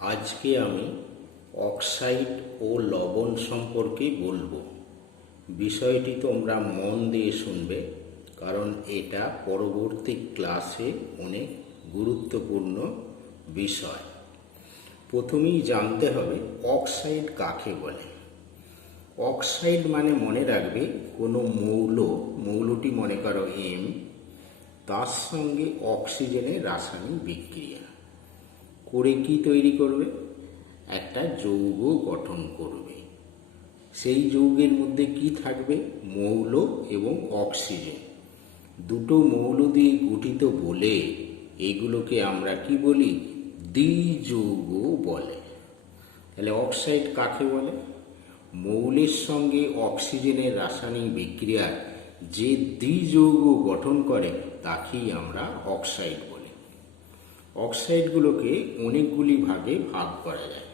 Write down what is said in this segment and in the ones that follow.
আজকে আমি অক্সাইড ও লবণ সম্পর্কে বলবো। বিষয়টি তোমরা মন দিয়ে শুনবে, কারণ এটা পরবর্তী ক্লাসে অনেক গুরুত্বপূর্ণ বিষয়। প্রথমেই জানতে হবে অক্সাইড কাকে বলে। অক্সাইড মানে মনে রাখবে কোনো মৌলটি মনে করো এম, তার সঙ্গে অক্সিজেনের রাসায়নিক বিক্রিয়া করে কি তৈরি করবে? একটা যৌগ গঠন করবে। সেই যৌগের মধ্যে কি থাকবে? মৌল এবং অক্সিজেন, দুটো মৌল দিয়ে গঠিত বলে এগুলোকে আমরা কি বলি? দ্বিযৌগ বলে। তাহলে অক্সাইড কাকে বলে? মৌলের সঙ্গে অক্সিজেনের রাসায়নিক বিক্রিয়ার যে দ্বিযৌগ গঠন করে তাকেই আমরা অক্সাইড বলি। অক্সাইডগুলোকে অনেকগুলি ভাগে ভাগ করা যায়।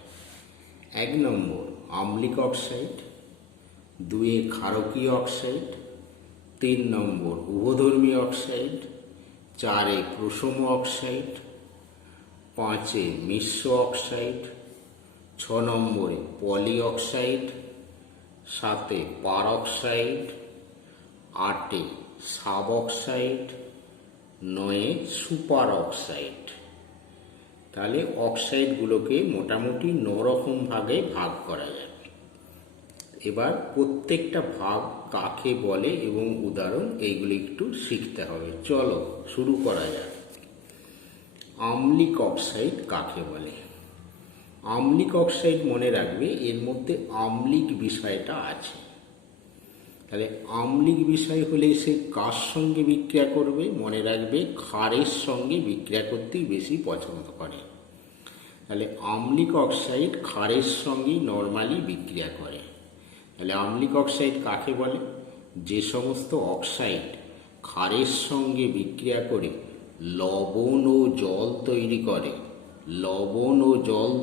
1 নম্বর আম্লিক অক্সাইড, 2 ক্ষারকীয় অক্সাইড, 3 নম্বর উভধর্মী অক্সাইড, 4 প্রশম অক্সাইড, 5 মিশ্র অক্সাইড, 6 নম্বরে poly oxide, 7 per oxide, 8 sub oxide, 9 super oxide. তাহলে অক্সাইডগুলোকে মোটামুটি 9 রকম ভাগে ভাগ করা যায়। এবার প্রত্যেকটা ভাগ কাকে বলে এবং উদাহরণ এইগুলি একটু শিখতে হবে। চলো শুরু করা যাক। আম্লিক অক্সাইড কাকে বলে? আম্লিক অক্সাইড মনে রাখবে এর মধ্যে আম্লিক বিষয়টা আছে। তাহলে আম্লিক বিষয় হলে সে কার সঙ্গে বিক্রিয়া করবে? মনে রাখবে ক্ষারের সঙ্গে বিক্রিয়া করতেই বেশি পছন্দ করে। তাহলে আম্লিক অক্সাইড ক্ষারের সঙ্গেই নর্মালি বিক্রিয়া করে। তাহলে আম্লিক অক্সাইড কাকে বলে? যে সমস্ত অক্সাইড ক্ষারের সঙ্গে বিক্রিয়া করে লবণ ও জল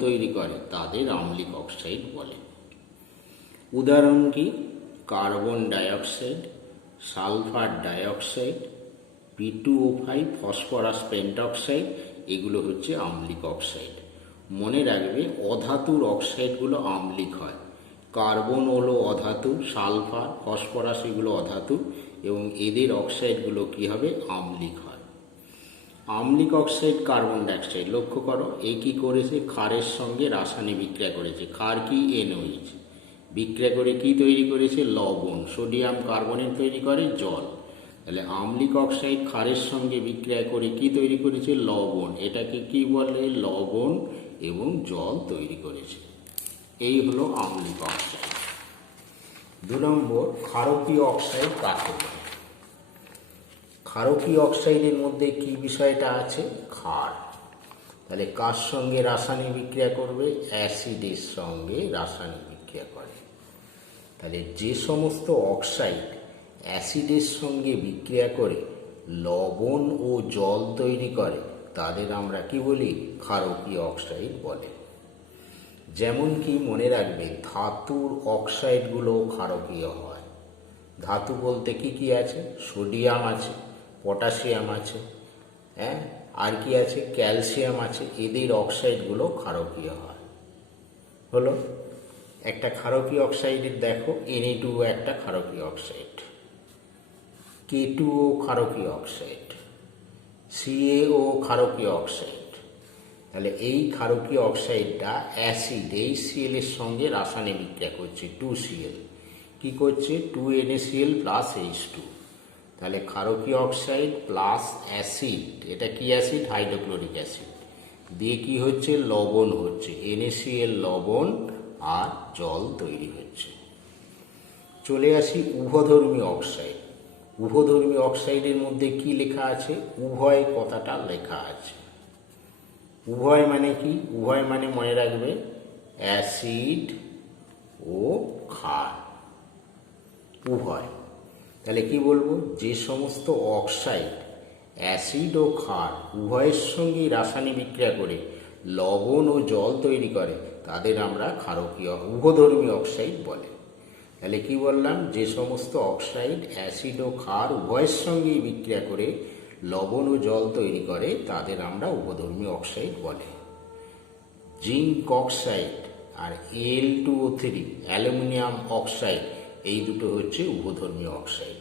তৈরি করে, তাদের আম্লিক অক্সাইড বলে। উদাহরণ কি? Carbon dioxide, sulphur dioxide, P2O5, phosphorus পেন্টঅক্সাইড, এগুলো হচ্ছে আম্লিক অক্সাইড। মনে রাখবে অধাতুর অক্সাইডগুলো আম্লিক হয়। কার্বন হলো অধাতু, সালফার, ফসফরাস এগুলো অধাতু, এবং এদের অক্সাইডগুলো কি হবে? আম্লিক হয়। আম্লিক অক্সাইড কার্বন ডাইঅক্সাইড, লক্ষ্য করো এই কি করেছে? ক্ষারের সঙ্গে রাসায়নিক বিক্রিয়া করেছে। ক্ষার কি? NOH। বিক্রিয়া করে কি তৈরি করেছে? লবণ। সোডিয়াম কার্বনেট তৈরি করে জল। তাহলে আম্লিক অক্সাইড ক্ষারের সঙ্গে বিক্রিয়া করে কি তৈরি করেছে? লবণ। এটাকে কি বলে? লবণ এবং জল তৈরি করেছে। এই হলো আম্লিক অক্সাইড। 2 নম্বর ক্ষারকীয় অক্সাইড কাকে বলে? ক্ষারকীয় অক্সাইডের মধ্যে কি বিষয়টা আছে? ক্ষার। তাহলে কার সঙ্গে রাসায়নিক বিক্রিয়া করবে? অ্যাসিডের সঙ্গে রাসায়নিক বিক্রিয়া করে। তাহলে যে সমস্ত অক্সাইড অ্যাসিডের সঙ্গে বিক্রিয়া করে লবণ ও জল তৈরি করে তাদের আমরা কি বলি? ক্ষারকীয় অক্সাইড বলে। যেমন কি মনে রাখবে ধাতুর অক্সাইডগুলো ক্ষারকীয় হয়। ধাতু বলতে কি কি আছে? সোডিয়াম আছে, পটাশিয়াম আছে, আর কি আছে? ক্যালসিয়াম আছে। এদের অক্সাইডগুলো ক্ষারকীয় হয়। হলো একটা ক্ষারকীয় অক্সাইডের দেখো Na2 একটা ক্ষারকীয় অক্সাইড, K2O ক্ষারকীয় অক্সাইড, CaO ক্ষারকীয় অক্সাইড। তাহলে এই ক্ষারকীয় অক্সাইডটা অ্যাসিড HCl এর সঙ্গে রাসায়নিক বিক্রিয়া করছে। 2Cl কি করছে? 2NaCl plus H2। তাহলে ক্ষারকীয় অক্সাইড প্লাস অ্যাসিড, এটা কি অ্যাসিড? হাইড্রোক্লোরিক অ্যাসিড দিয়ে কি হচ্ছে? লবণ হচ্ছে। NaCl লবণ আর জল তৈরি হচ্ছে। চলে আসি উভধর্মী অক্সাইড। উভধর্মী অক্সাইডের মধ্যে কি লেখা আছে? উভয় কথাটা লেখা আছে। উভয় মানে কি? উভয় মানে মনে রাখবে অ্যাসিড ও ক্ষার, উভয়। তাহলে কি বলবো? যে সমস্ত অক্সাইড অ্যাসিড ও ক্ষার উভয়ের সঙ্গেই রাসায়নিক বিক্রিয়া করে লবণ ও জল তৈরি করে তাদের আমরা ক্ষারকীয় উভধর্মী অক্সাইড বলে। তাহলে কি বললাম? যে সমস্ত অক্সাইড অ্যাসিড ও ক্ষার উভয়ের সঙ্গেই বিক্রিয়া করে লবণ ও জল তৈরি করে তাদের আমরা উভধর্মী অক্সাইড বলে। জিঙ্ক অক্সাইড আর Al2O3 অ্যালুমিনিয়াম অক্সাইড, এই দুটো হচ্ছে উভধর্মী অক্সাইড।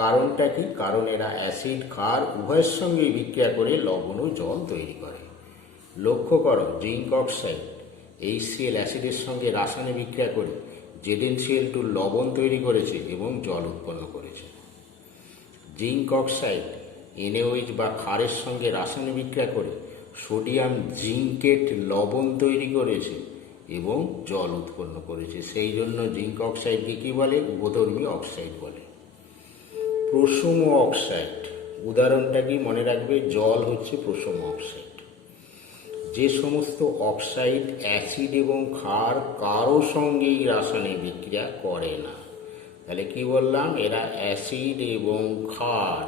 কারণটা কি? কারণ এরা অ্যাসিড ক্ষার উভয়ের সঙ্গে বিক্রিয়া করে লবণ ও জল তৈরি করে। লক্ষ্য করো, জিঙ্ক অক্সাইড HCl অ্যাসিডের সঙ্গে রাসায়নিক বিক্রিয়া করে ZnCl2 লবণ তৈরি করেছে এবং জল উৎপন্ন করেছে। জিঙ্ক অক্সাইড NaOH বা ক্ষারের সঙ্গে রাসায়নিক বিক্রিয়া করে সোডিয়াম জিঙ্কেট লবণ তৈরি করেছে এবং জল উৎপন্ন করেছে। সেই জন্য জিঙ্ক অক্সাইডকে কী বলে? উভধর্মী অক্সাইড বলে। প্রসম অক্সাইড, উদাহরণটা কি মনে রাখবে? জল হচ্ছে প্রসম অক্সাইড। যে সমস্ত অক্সাইড অ্যাসিড এবং ক্ষার কারো সঙ্গেই রাসায়নিক বিক্রিয়া করে না, তাহলে কি বললাম? এরা অ্যাসিড এবং ক্ষার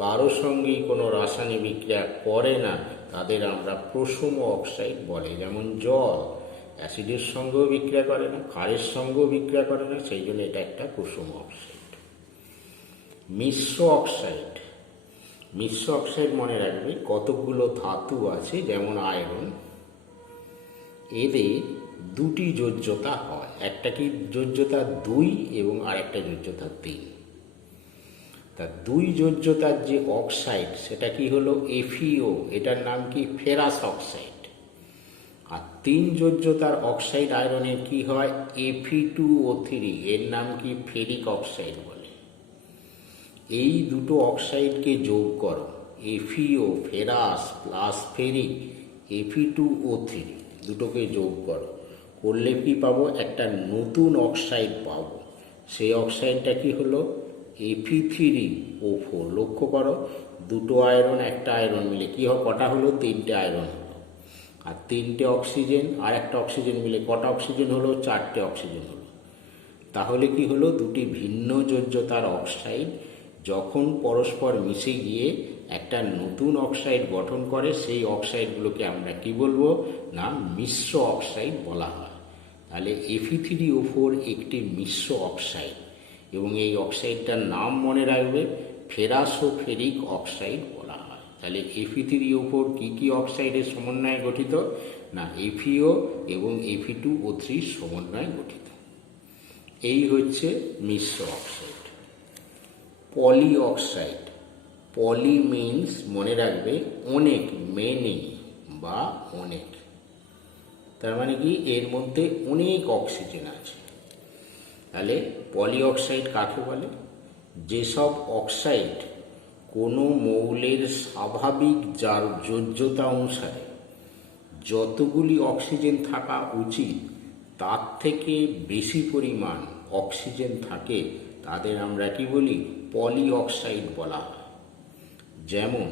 কারো সঙ্গেই কোনো রাসায়নিক বিক্রিয়া করে না, তাদের আমরা প্রসম অক্সাইড বলে। যেমন জল অ্যাসিডের সঙ্গেও বিক্রিয়া করে না, ক্ষারের সঙ্গেও বিক্রিয়া করে না, সেই জন্য এটা একটা প্রসম অক্সাইড। মিশ্র অক্সাইড, মিশ্র অক্সাইড মনে রাখবে কতগুলো ধাতু আছে, যেমন আয়রন, এদের দুটি যোজ্যতা হয়। একটা কি যোজ্যতা 2 এবং আরেকটা যোজ্যতা 3। তা 2 যোজ্যতার যে অক্সাইড সেটা কি হলো? FeO, এটার নাম কি? Ferrous oxide. আর 3 যোজ্যতার অক্সাইড আয়রনের কি হয়? Fe2O3, এর নাম কি? ফেরিক অক্সাইড বলে। এই দুটো অক্সাইডকে যোগ করো, FeO ferrous plus ferric Fe2O3, দুটোকে যোগ করো, করলে কি পাবো? একটা নতুন অক্সাইড পাবো। সেই অক্সাইডটা কি হলো? Fe3O4। লক্ষ্য করো, দুটো আয়রন একটা আয়রন মিলে কি হয়? কটা হলো? 3টে আয়রন হলো। আর 3টে অক্সিজেন আর একটা অক্সিজেন মিলে কটা অক্সিজেন হলো? 4টে অক্সিজেন হলো। তাহলে কি হলো? দুটি ভিন্ন যোজ্যতার অক্সাইড যখন পরস্পর মিশে গিয়ে একটা নতুন অক্সাইড গঠন করে, সেই অক্সাইডগুলোকে আমরা কি বলবো? না, মিশ্র অক্সাইড বলা হয়। তাহলে Fe3O4 একটি মিশ্র অক্সাইড এবং এই অক্সাইডটার নাম মনে রাখবে ফেরাসোফেরিক অক্সাইড বলা হয়। তাহলে Fe3O4 কি কি অক্সাইডের সমন্বয়ে গঠিত? না, FeO এবং Fe2O3 সমন্বয়ে গঠিত। এই হচ্ছে মিশ্র অক্সাইড। পলি অক্সাইড, পলি মিন্স মনে রাখবে অনেক, মেনি বা অনেক, তার মানে কি? এর মধ্যে অনেক অক্সিজেন আছে। তাহলে পলি অক্সাইড কাকে বলে? যেসব অক্সাইড কোনো মৌলের স্বাভাবিক যার যোজ্যতা অনুসারে যতগুলি অক্সিজেন থাকা উচিত তার থেকে বেশি পরিমাণ অক্সিজেন থাকে, তাদের আমরা কি বলি? পলি অক্সাইড বলা হয়। যেমন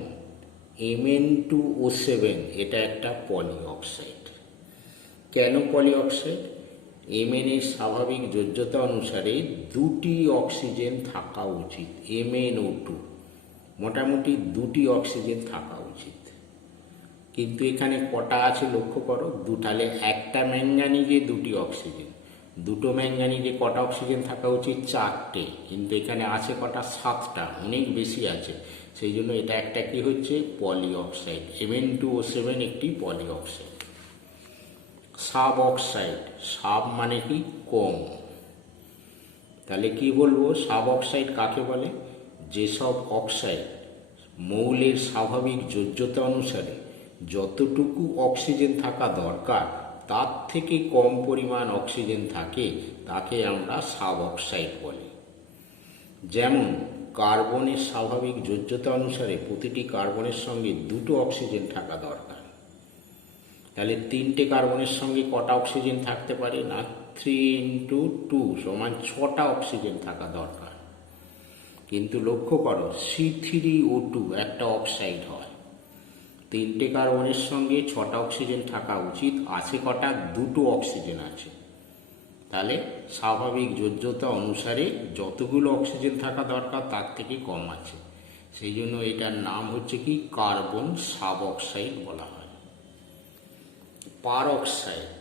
Mn2O7, এটা একটা পলি অক্সাইড। কেন পলি অক্সাইড? Mn এর স্বাভাবিক যোজ্যতা অনুসারে 2টি অক্সিজেন থাকা উচিত। MnO2 মোটামুটি 2টি অক্সিজেন থাকা উচিত, কিন্তু এখানে কটা আছে লক্ষ্য করো? তাহলে একটা ম্যাঙ্গানিজে 2টি অক্সিজেন, দুটো ম্যাঙ্গানিজে কটা অক্সিজেন থাকা উচিত? 4টে, কিন্তু এখানে আছে কটা? 7টা, অনেক বেশি আছে। সেই জন্য এটা একটা কি হচ্ছে? পলি অক্সাইড। Mn2O7 একটি পলি অক্সাইড। সাব অক্সাইড, সাব মানে কি? কম। তাহলে কি বলবো? সাব অক্সাইড কাকে বলে? যেসব অক্সাইড মৌলের স্বাভাবিক যোজ্যতা অনুসারে যতটুকু অক্সিজেন থাকা দরকার তার থেকে কম পরিমাণ অক্সিজেন থাকে, তাকে আমরা সাব অক্সাইড বলি। যেমন কার্বনের স্বাভাবিক যোজ্যতা অনুসারে প্রতিটি কার্বনের সঙ্গে 2টো অক্সিজেন থাকা দরকার। তাহলে 3টে কার্বনের সঙ্গে কটা অক্সিজেন থাকতে পারে? না, 3 × 2 = 6টা অক্সিজেন থাকা দরকার। কিন্তু লক্ষ্য করো, C3O2 একটা অক্সাইড হয়, 3টে কার্বনের সঙ্গে 6টা অক্সিজেন থাকা উচিত, আছে কটা? 2টো অক্সিজেন আছে। তাহলে স্বাভাবিক যোজ্যতা অনুসারে যতগুলো অক্সিজেন থাকা দরকার তার থেকে কম আছে, সেই জন্য এটার নাম হচ্ছে কি? কার্বন সাব অক্সাইড বলা হয়। পারঅক্সাইড,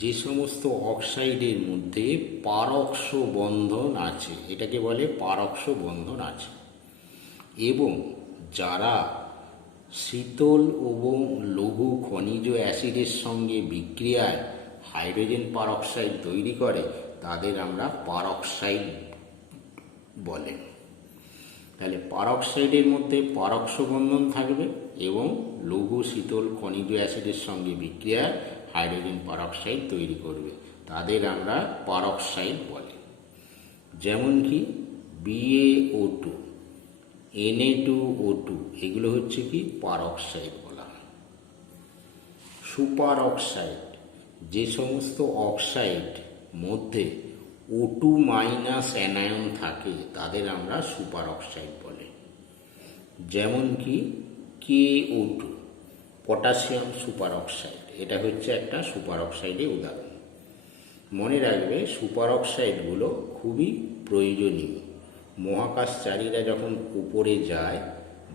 যে সমস্ত অক্সাইডের মধ্যে পারক্স বন্ধন আছে, এটাকে বলে পারক্স বন্ধন আছে, এবং যারা শীতল এবং লঘু খনিজ অ্যাসিডের সঙ্গে বিক্রিয়ায় হাইড্রোজেন পারঅক্সাইড তৈরি করে তাদের আমরা পারঅক্সাইড বলে। তাহলে পারঅক্সাইডের মধ্যে পারক্স বন্ধন থাকবে এবং লঘু শীতল খনিজ অ্যাসিডের সঙ্গে বিক্রিয়ায় হাইড্রোজেন পারঅক্সাইড তৈরি করবে, তাদের আমরা পারঅক্সাইড বলে। যেমন কি BaO2, Na2O2, এগুলো হচ্ছে কি পারঅক্সাইড বলা হয়। সুপার অক্সাইড, যে সমস্ত অক্সাইড মধ্যে O2 মাইনাস অ্যানায়ন থাকে তাদের আমরা সুপার অক্সাইড বলে। যেমন কি KO2, পটাশিয়াম সুপার অক্সাইড, এটা হচ্ছে একটা সুপার অক্সাইডের উদাহরণ। মনে রাখবে সুপার অক্সাইডগুলো খুবই প্রয়োজনীয়। মহাকাশচারীরা যখন উপরে যায়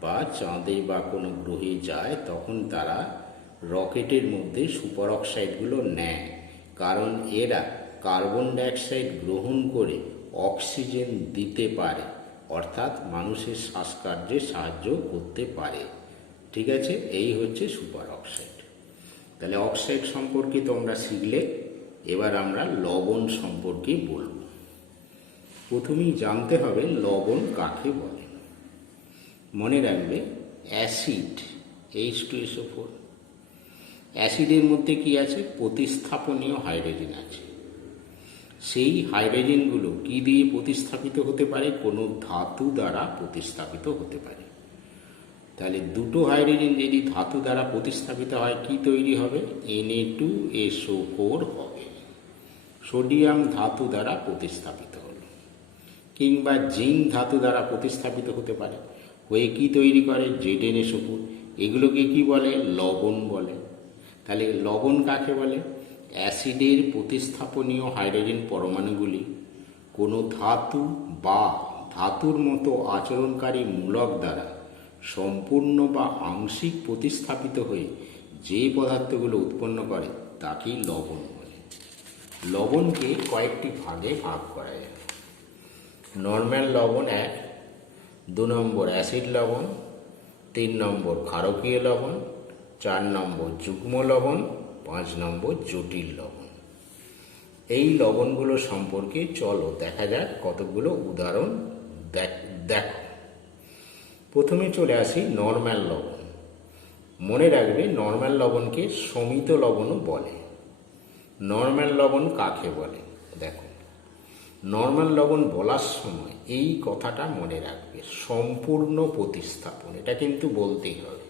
বা চাঁদে বা কোনো গ্রহে যায় তখন তারা রকেটের মধ্যে সুপার অক্সাইডগুলো নেয়, কারণ এরা কার্বন ডাইঅক্সাইড গ্রহণ করে অক্সিজেন দিতে পারে, অর্থাৎ মানুষের শ্বাসকার্যে সাহায্য করতে পারে। ঠিক আছে, এই হচ্ছে সুপার অক্সাইড। তাহলে অক্সাইড সম্পর্কে তোমরা শিখলে, এবার আমরা লবণ সম্পর্কে বলব। প্রথমেই জানতে হবে লবণ কাকে বলে। মনে রাখবে অ্যাসিড H2SO4, অ্যাসিডের মধ্যে কি আছে? প্রতিস্থাপনীয় হাইড্রোজেন আছে। সেই হাইড্রোজেনগুলো কি দিয়ে প্রতিস্থাপিত হতে পারে? কোনো ধাতু দ্বারা প্রতিস্থাপিত হতে পারে। তাহলে দুটো হাইড্রোজেন যদি ধাতু দ্বারা প্রতিস্থাপিত হয় কি তৈরি হবে? Na2SO4 হবে। সোডিয়াম ধাতু দ্বারা প্রতিস্থাপিত হলো, কিংবা জিঙ্ক ধাতু দ্বারা প্রতিস্থাপিত হতে পারে, হয়ে কি তৈরি করে? ZnSO4। এগুলোকে কি বলে? লবণ বলে। তাহলে লবণ কাকে বলে? অ্যাসিডের প্রতিস্থাপনীয় হাইড্রোজেন পরমাণুগুলি কোনো ধাতু বা ধাতুর মতো আচরণকারী মূলক দ্বারা সম্পূর্ণ বা আংশিক প্রতিস্থাপিত হয়ে যে পদার্থগুলো উৎপন্ন করে তাকেই লবণ বলে। লবণকে কয়েকটি ভাগে ভাগ করা যায়। নর্মাল লবণ 1, 2 নম্বর অ্যাসিড লবণ, 3 নম্বর ক্ষারকীয় লবণ, 4 নম্বর যুগ্ম লবণ, 5 নম্বর জটিল লবণ। এই লবণগুলো সম্পর্কে চলো দেখা যাক কতগুলো উদাহরণ দেখো। প্রথমে চলে আসি নর্মাল লবণ। মনে রাখবে নর্মাল লবণকে সমিত লবণও বলে। নর্মাল লবণ কাকে বলে? দেখো, নর্মাল লবণ বলার সময় এই কথাটা মনে রাখবে, সম্পূর্ণ প্রতিস্থাপন, এটা কিন্তু বলতেই হবে।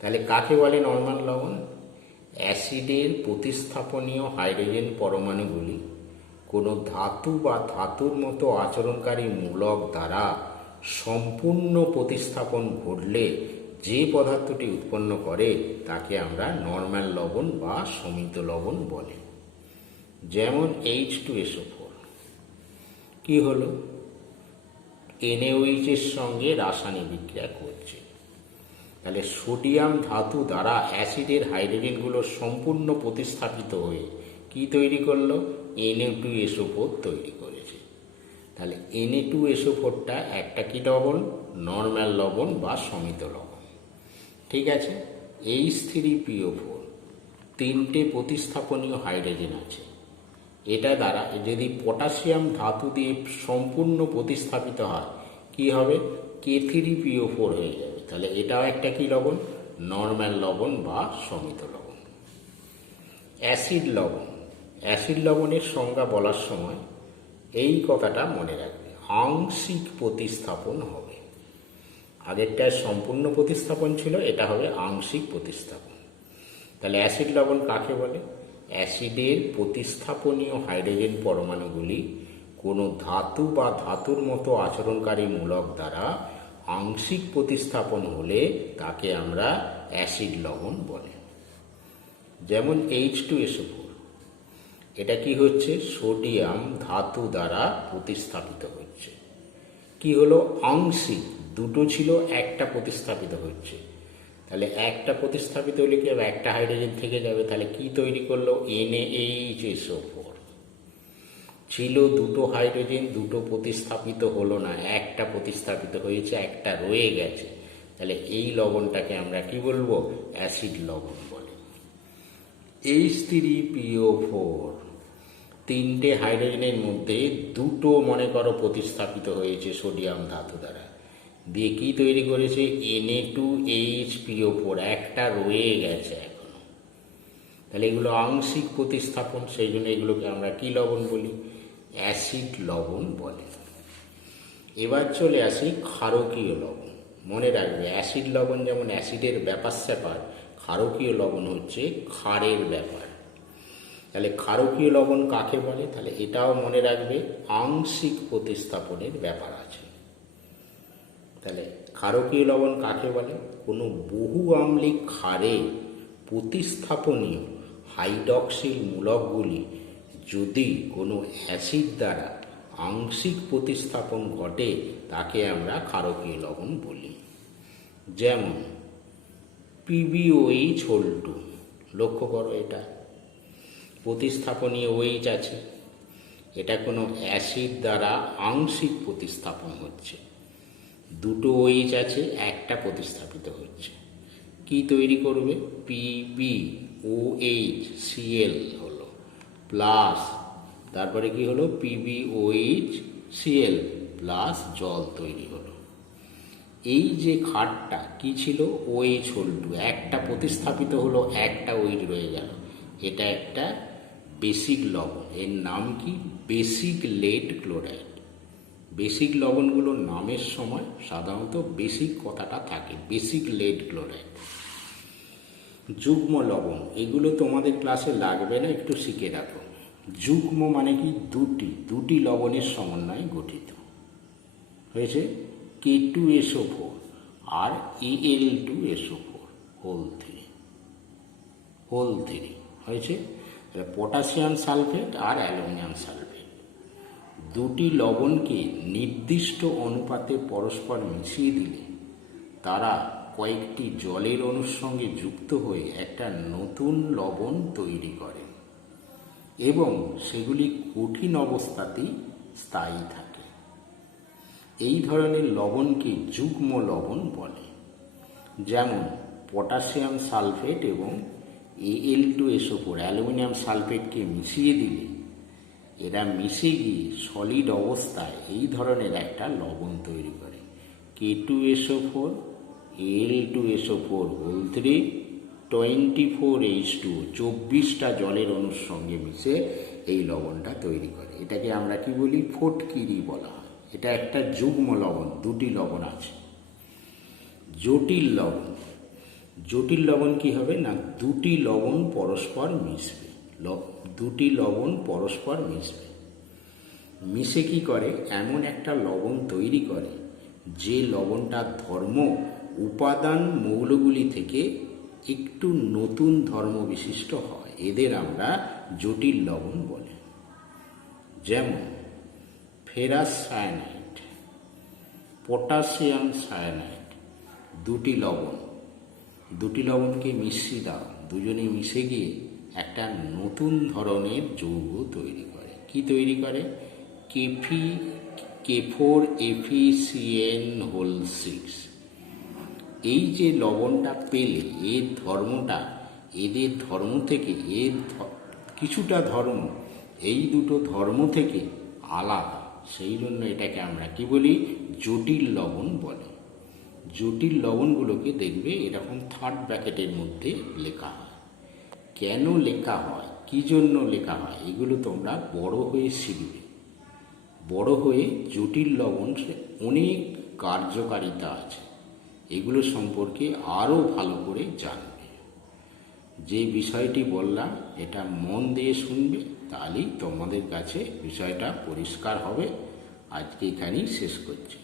তাহলে কাকে বলে নর্মাল লবণ? অ্যাসিডের প্রতিস্থাপনীয় হাইড্রোজেন পরমাণুগুলি কোনো ধাতু বা ধাতুর মতো আচরণকারী মূলক দ্বারা সম্পূর্ণ প্রতিস্থাপন ঘটলে যে পদার্থটি উৎপন্ন করে তাকে আমরা নর্মাল লবণ বা সমিত লবণ বলে। যেমন H2SO4 কি হলো? NaOH এর সঙ্গে রাসায়নিক বিক্রিয়া করছে। তাহলে সোডিয়াম ধাতু দ্বারা অ্যাসিডের হাইড্রোজেনগুলো সম্পূর্ণ প্রতিস্থাপিত হয়ে কি তৈরি করলো? Na2SO4 তৈরি করেছে। তাহলে Na2SO4টা একটা কি লবণ? নর্মাল লবণ বা সমিত লবণ। ঠিক আছে, H3PO4 তিনটে প্রতিস্থাপনীয় হাইড্রোজেন আছে। এটা দ্বারা যদি পটাশিয়াম ধাতু দিয়ে সম্পূর্ণ প্রতিস্থাপিত হয় কি হবে? K3PO4 হয়ে যাবে। তাহলে এটাও একটা কি লবণ? নর্মাল লবণ বা সমিত লবণ। অ্যাসিড লবণ, অ্যাসিড লবণের সংজ্ঞা বলার সময় এই কথাটা মনে রাখবে, আংশিক প্রতিস্থাপন হবে। আগেরটায় সম্পূর্ণ প্রতিস্থাপন ছিল, এটা হবে আংশিক প্রতিস্থাপন। তাহলে অ্যাসিড লবণ কাকে বলে? অ্যাসিডের প্রতিস্থাপনীয় হাইড্রোজেন পরমাণুগুলি কোনো ধাতু বা ধাতুর মতো আচরণকারী মূলক দ্বারা আংশিক প্রতিস্থাপন হলে তাকে আমরা অ্যাসিড লবণ বলে। যেমন H2SO4, এটা কি হচ্ছে? সোডিয়াম ধাতু দ্বারা প্রতিস্থাপিত হচ্ছে। কি হলো? আংশিক, দুটো ছিল একটা প্রতিস্থাপিত হচ্ছে। তাহলে একটা প্রতিস্থাপিত হলে কি হবে? একটা হাইড্রোজেন থেকে যাবে। তাহলে কি তৈরি করলো? NaHSO4। ছিল দুটো হাইড্রোজেন, দুটো প্রতিস্থাপিত হলো না, একটা প্রতিস্থাপিত হয়েছে, একটা রয়ে গেছে। তাহলে এই লবণটাকে আমরা কি বলবো? অ্যাসিড লবণ বলে। H3PO4, তিনটে হাইড্রোজেনের মধ্যে দুটো মনে করো প্রতিস্থাপিত হয়েছে সোডিয়াম ধাতু দ্বারা, দিয়ে কি তৈরি করেছে? Na2HPO4, একটা রয়ে গেছে এখনো। তাহলে এগুলো আংশিক প্রতিস্থাপন, সেই জন্য এগুলোকে আমরা কি লবণ বলি? অ্যাসিড লবণ বলে। এবার চলে আসি ক্ষারকীয় লবণ। মনে রাখবে, অ্যাসিড লবণ যেমন অ্যাসিডের ব্যাপার স্যাপার, ক্ষারকীয় লবণ হচ্ছে ক্ষারের ব্যাপার। তাহলে ক্ষারকীয় লবণ কাকে বলে? তাহলে এটাও মনে রাখবে, আংশিক প্রতিস্থাপনের ব্যাপার আছে। তাহলে ক্ষারকীয় লবণ কাকে বলে? কোনো বহু আম্লিক ক্ষারে প্রতিস্থাপনীয় হাইড্রক্সিল মূলকগুলি যদি কোনো অ্যাসিড দ্বারা আংশিক প্রতিস্থাপন ঘটে, তাকে আমরা ক্ষারকীয় লবণ বলি। যেমন PbOH, লক্ষ্য করো, এটা প্রতিস্থাপনীয় OH আছে, এটা কোনো অ্যাসিড দ্বারা আংশিক প্রতিস্থাপন হচ্ছে। দুটো OH আছে, একটা প্রতিস্থাপিত হচ্ছে, কি তৈরি করবে? PbOHCl হলো, প্লাস তারপরে কি হলো? PbOHCl প্লাস জল তৈরি হলো। এই যে ক্ষারটা কি ছিল? OH, একটা প্রতিস্থাপিত হলো, একটা OH রয়ে গেল, এটা একটা বেসিক লবণ। এর নাম কি? Basic lead chloride. বেসিক লবণগুলোর নামের সময় সাধারণত বেসিক কথাটা থাকে, বেসিক লেড ক্লোরাইড। যুগ্ম লবণ, এগুলো তোমাদের ক্লাসে লাগবে না, একটু শিখে রাখো। যুগ্ম মানে কি? দুটি লবণের সমন্বয়ে গঠিত হয়েছে। K2SO4 আর Al2SO4 হোল 3 হয়েছে। পটাশিয়াম সালফেট আর অ্যালুমিনিয়াম সালফেট, দুটি লবণকে নির্দিষ্ট অনুপাতে পরস্পর মিশিয়ে দিলে তারা কয়েকটি জলের অণুর সঙ্গে যুক্ত হয়ে একটা নতুন লবণ তৈরি করে এবং সেগুলি কঠিন অবস্থাতেই স্থায়ী থাকে। এই ধরনের লবণকে যুগ্ম লবণ বলে। যেমন পটাশিয়াম সালফেট এবং Al2SO4 অ্যালুমিনিয়াম সালফেটকে মিশিয়ে দিলে এরা মিশে গিয়ে সলিড অবস্থায় এই ধরনের একটা লবণ তৈরি করে। K2SO4 Al2SO4 হোল 3 24H2O, 24টা জলের অণুর সঙ্গে মিশে এই লবণটা তৈরি করে। এটাকে আমরা কি বলি? ফটকিরি বলা হয়। এটা একটা যুগ্ম লবণ, দুটি লবণ আছে। জটিল লবণ, জটিল লবণ কি হবে? না, দুটি লবণ পরস্পর মিশবে, দুটি লবণ পরস্পর মিশবে, মিশে কি করে? এমন একটা লবণ তৈরি করে যে লবণটার ধর্ম উপাদান মৌলগুলি থেকে একটু নতুন ধর্ম বিশিষ্ট হয়। এদের আমরা জটিল লবণ বলে। যেমন ফেরাস সায়ানাইড, পটাশিয়াম সায়ানাইড, দুটি লবণকে মিশিয়ে দাও, দুজনে মিশে গিয়ে একটা নতুন ধরনের যৌগ তৈরি করে। কি তৈরি করে? K4FeCN whole 6। এই যে লবণটা পেলে এর ধর্মটা এদের ধর্ম থেকে, এর কিছুটা ধর্ম এই দুটো ধর্ম থেকে আলাদা, সেই জন্য এটাকে আমরা কি বলি? জটিল লবণ বলে। জটিল লবণগুলোকে দেখবে এরকম থার্ড ব্র্যাকেটের মধ্যে লেখা হয়। কেন লেখা হয়, কি জন্য লেখা হয়, এগুলো তোমরা বড় হয়ে শিখবে। বড় হয়ে জটিল লবণ অনেক কার্যকারিতা আছে, এগুলো সম্পর্কে আরও ভালো করে জানবে। যে বিষয়টি বললাম এটা মন দিয়ে শুনবে, তাহলেই তোমাদের কাছে বিষয়টা পরিষ্কার হবে। আজকে এখানেই শেষ করছি।